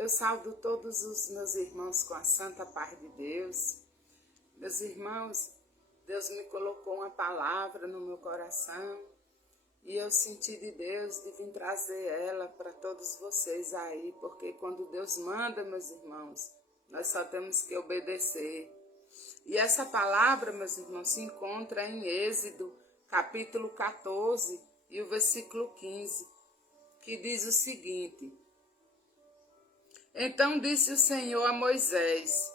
Eu saúdo todos os meus irmãos com a santa paz de Deus. Meus irmãos, Deus me colocou uma palavra no meu coração e eu senti de Deus de vir trazer ela para todos vocês aí, porque quando Deus manda, meus irmãos, nós só temos que obedecer. E essa palavra, meus irmãos, se encontra em Êxodo, capítulo 14 e o versículo 15, que diz o seguinte: Então disse o Senhor a Moisés: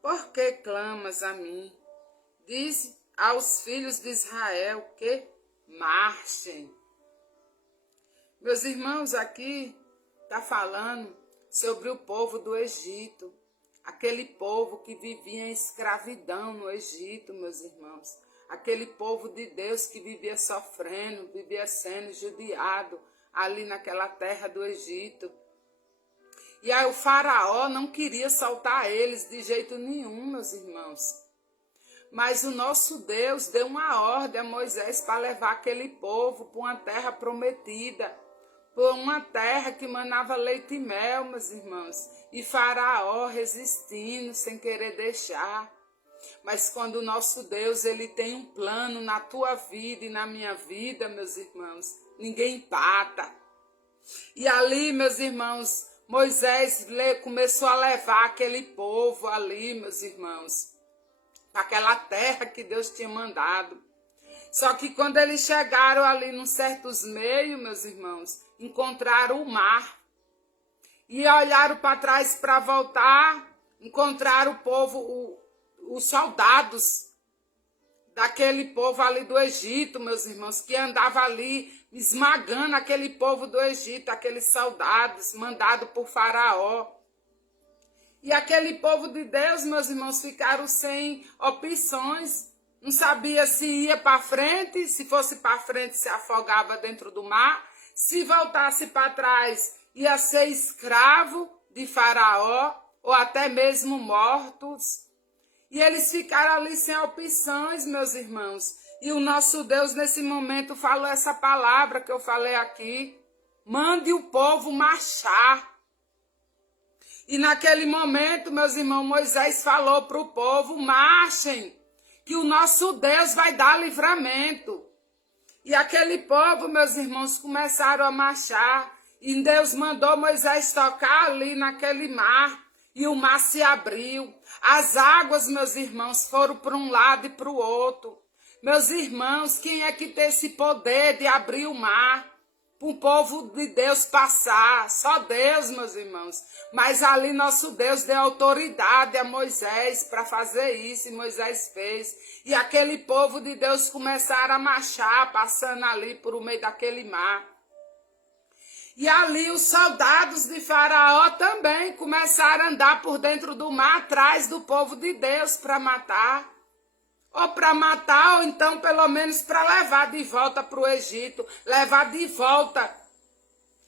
Por que clamas a mim? Diz aos filhos de Israel que marchem. Meus irmãos, aqui está falando sobre o povo do Egito, aquele povo que vivia em escravidão no Egito, meus irmãos, aquele povo de Deus que vivia sofrendo, vivia sendo judiado ali naquela terra do Egito. E aí o faraó não queria soltar eles de jeito nenhum, meus irmãos. Mas o nosso Deus deu uma ordem a Moisés para levar aquele povo para uma terra prometida, por uma terra que manava leite e mel, meus irmãos. E faraó resistindo, sem querer deixar. Mas quando o nosso Deus, ele tem um plano na tua vida e na minha vida, meus irmãos, ninguém empata. E ali, meus irmãos, Moisés começou a levar aquele povo ali, meus irmãos, para aquela terra que Deus tinha mandado. Só que quando eles chegaram ali num certos meios, meus irmãos, encontraram o mar. E olharam para trás para voltar, encontraram o povo, os soldados daquele povo ali do Egito, meus irmãos, que andava ali esmagando aquele povo do Egito, aqueles soldados mandados por Faraó. E aquele povo de Deus, meus irmãos, ficaram sem opções. Não sabia se ia para frente, se fosse para frente se afogava dentro do mar, se voltasse para trás ia ser escravo de Faraó ou até mesmo mortos. E eles ficaram ali sem opções, meus irmãos. E o nosso Deus, nesse momento, falou essa palavra que eu falei aqui: mande o povo marchar. E naquele momento, meus irmãos, Moisés falou para o povo: marchem, que o nosso Deus vai dar livramento. E aquele povo, meus irmãos, começaram a marchar. E Deus mandou Moisés tocar ali naquele mar. E o mar se abriu. As águas, meus irmãos, foram para um lado e para o outro. Meus irmãos, quem é que tem esse poder de abrir o mar para o povo de Deus passar? Só Deus, meus irmãos. Mas ali nosso Deus deu autoridade a Moisés para fazer isso, e Moisés fez. E aquele povo de Deus começaram a marchar, passando ali por o meio daquele mar. E ali os soldados de Faraó também começaram a andar por dentro do mar, atrás do povo de Deus para matar. Ou para matar, ou então pelo menos para levar de volta para o Egito, levar de volta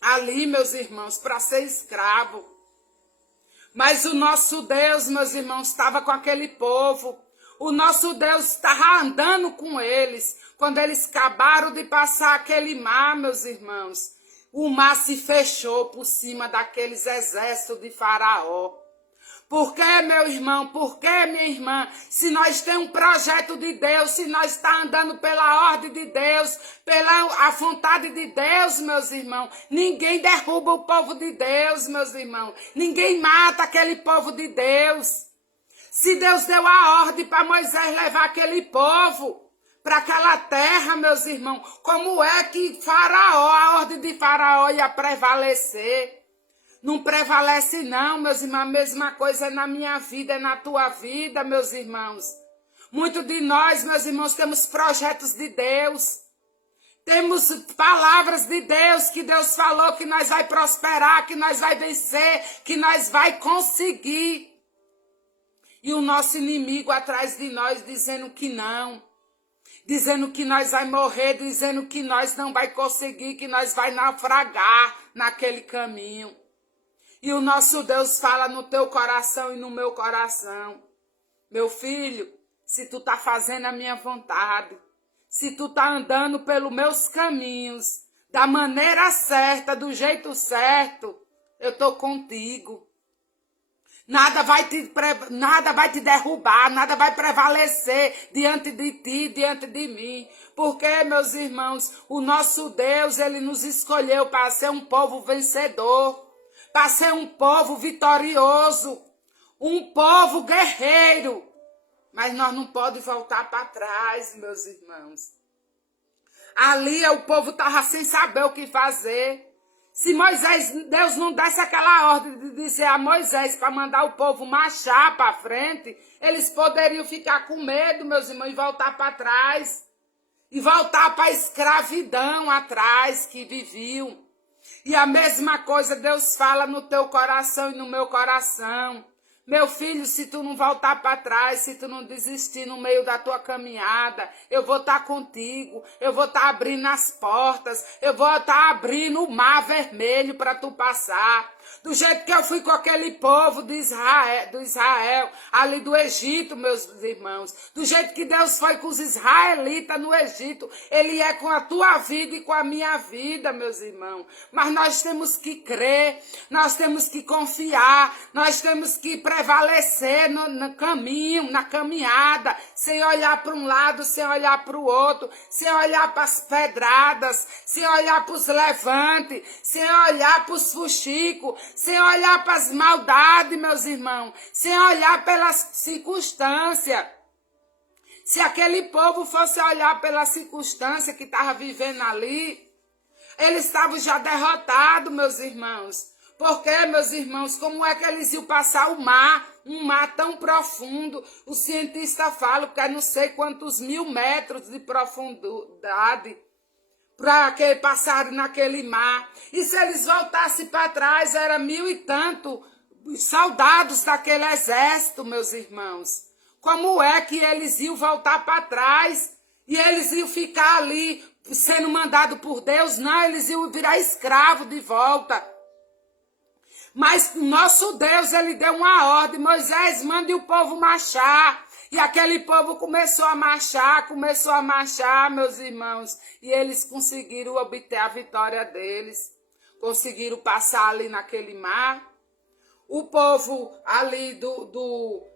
ali, meus irmãos, para ser escravo. Mas o nosso Deus, meus irmãos, estava com aquele povo. O nosso Deus estava andando com eles. Quando eles acabaram de passar aquele mar, meus irmãos, o mar se fechou por cima daqueles exércitos de Faraó. Por que, meu irmão? Por que, minha irmã? Se nós temos um projeto de Deus, se nós estamos andando pela ordem de Deus, pela a vontade de Deus, meus irmãos, ninguém derruba o povo de Deus, meus irmãos. Ninguém mata aquele povo de Deus. Se Deus deu a ordem para Moisés levar aquele povo para aquela terra, meus irmãos, como é que Faraó, a ordem de Faraó ia prevalecer? Não prevalece não, meus irmãos, a mesma coisa é na minha vida, é na tua vida, meus irmãos. Muitos de nós, meus irmãos, temos projetos de Deus. Temos palavras de Deus, que Deus falou que nós vai prosperar, que nós vai vencer, que nós vai conseguir. E o nosso inimigo atrás de nós dizendo que não. Dizendo que nós vai morrer, dizendo que nós não vai conseguir, que nós vai naufragar naquele caminho. E o nosso Deus fala no teu coração e no meu coração: meu filho, se tu tá fazendo a minha vontade, se tu tá andando pelos meus caminhos, da maneira certa, do jeito certo, Eu estou contigo. Nada vai te derrubar, nada vai prevalecer diante de ti, diante de mim. Porque, meus irmãos, o nosso Deus, ele nos escolheu para ser um povo vencedor, para ser um povo vitorioso, um povo guerreiro. Mas nós não podemos voltar para trás, meus irmãos. Ali o povo estava sem saber o que fazer. Se Deus não desse aquela ordem de dizer a Moisés para mandar o povo marchar para frente, eles poderiam ficar com medo, meus irmãos, e voltar para trás. E voltar para a escravidão atrás que viviam. E a mesma coisa Deus fala no teu coração e no meu coração. Meu filho, se tu não voltar para trás, se tu não desistir no meio da tua caminhada, eu vou estar contigo, eu vou estar abrindo as portas, eu vou estar abrindo o mar vermelho para tu passar. Do jeito que eu fui com aquele povo do Israel, ali do Egito, meus irmãos. Do jeito que Deus foi com os israelitas no Egito, ele é com a tua vida e com a minha vida, meus irmãos. Mas nós temos que crer, nós temos que confiar, nós temos que prevalecer no caminho, na caminhada, sem olhar para um lado, sem olhar para o outro, sem olhar para as pedradas, sem olhar para os levantes, sem olhar para os fuxicos, sem olhar para as maldades, meus irmãos, sem olhar pelas circunstâncias. Se aquele povo fosse olhar pela circunstância que estava vivendo ali, eles estavam já derrotados, meus irmãos. Porque, meus irmãos, como é que eles iam passar o mar, um mar tão profundo? O cientista fala que é não sei quantos 1000 metros de profundidade, para que passaram naquele mar. E se eles voltassem para trás, era 1000 e tanto soldados daquele exército, meus irmãos. Como é que eles iam voltar para trás? E eles iam ficar ali sendo mandados por Deus? Não, eles iam virar escravo de volta. Mas o nosso Deus, ele deu uma ordem: Moisés, mande o povo marchar. E aquele povo começou a marchar, meus irmãos. E eles conseguiram obter a vitória deles. Conseguiram passar ali naquele mar. O povo ali do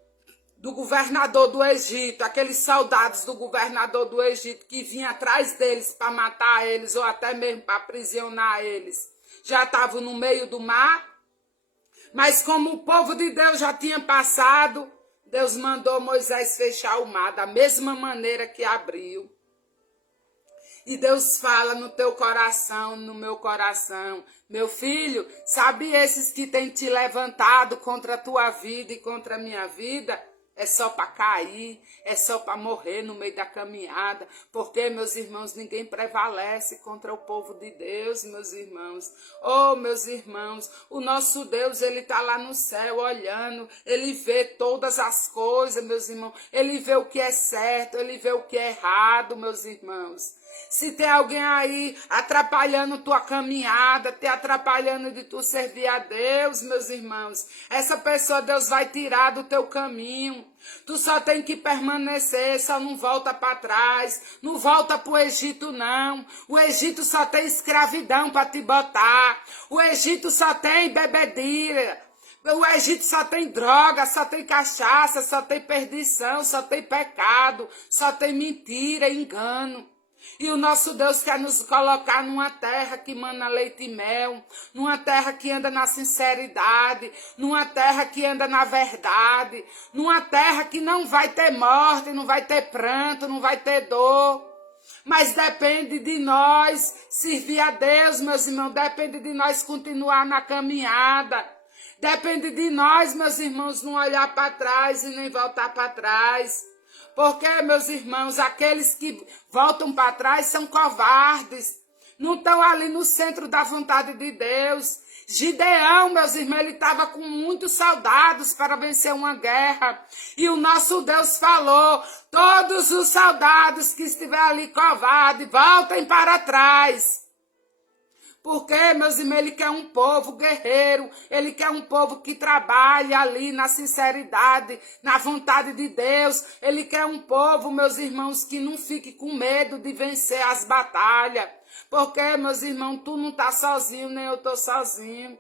governador do Egito, aqueles soldados do governador do Egito que vinham atrás deles para matar eles ou até mesmo para aprisionar eles, já estavam no meio do mar. Mas como o povo de Deus já tinha passado, Deus mandou Moisés fechar o mar da mesma maneira que abriu. E Deus fala no teu coração, no meu coração: meu filho, sabe esses que têm te levantado contra a tua vida e contra a minha vida? É só para cair, é só para morrer no meio da caminhada. Porque, meus irmãos, ninguém prevalece contra o povo de Deus, meus irmãos. Oh, meus irmãos, o nosso Deus, ele está lá no céu olhando. Ele vê todas as coisas, meus irmãos. Ele vê o que é certo, ele vê o que é errado, meus irmãos. Se tem alguém aí atrapalhando tua caminhada, te atrapalhando de tu servir a Deus, meus irmãos, essa pessoa Deus vai tirar do teu caminho. Tu só tem que permanecer, só não volta para trás, não volta para o Egito não. O Egito só tem escravidão para te botar, o Egito só tem bebedeira. O Egito só tem droga, só tem cachaça, só tem perdição, só tem pecado, só tem mentira, engano. E o nosso Deus quer nos colocar numa terra que mana leite e mel, numa terra que anda na sinceridade, numa terra que anda na verdade, numa terra que não vai ter morte, não vai ter pranto, não vai ter dor. Mas depende de nós servir a Deus, meus irmãos, depende de nós continuar na caminhada. Depende de nós, meus irmãos, não olhar para trás e nem voltar para trás. Porque, meus irmãos, aqueles que voltam para trás são covardes. Não estão ali no centro da vontade de Deus. Gideão, meus irmãos, ele estava com muitos soldados para vencer uma guerra. E o nosso Deus falou: todos os soldados que estiverem ali covardes, voltem para trás. Porque, meus irmãos, ele quer um povo guerreiro, ele quer um povo que trabalhe ali na sinceridade, na vontade de Deus. Ele quer um povo, meus irmãos, que não fique com medo de vencer as batalhas. Porque, meus irmãos, tu não tá sozinho, nem eu tô sozinho.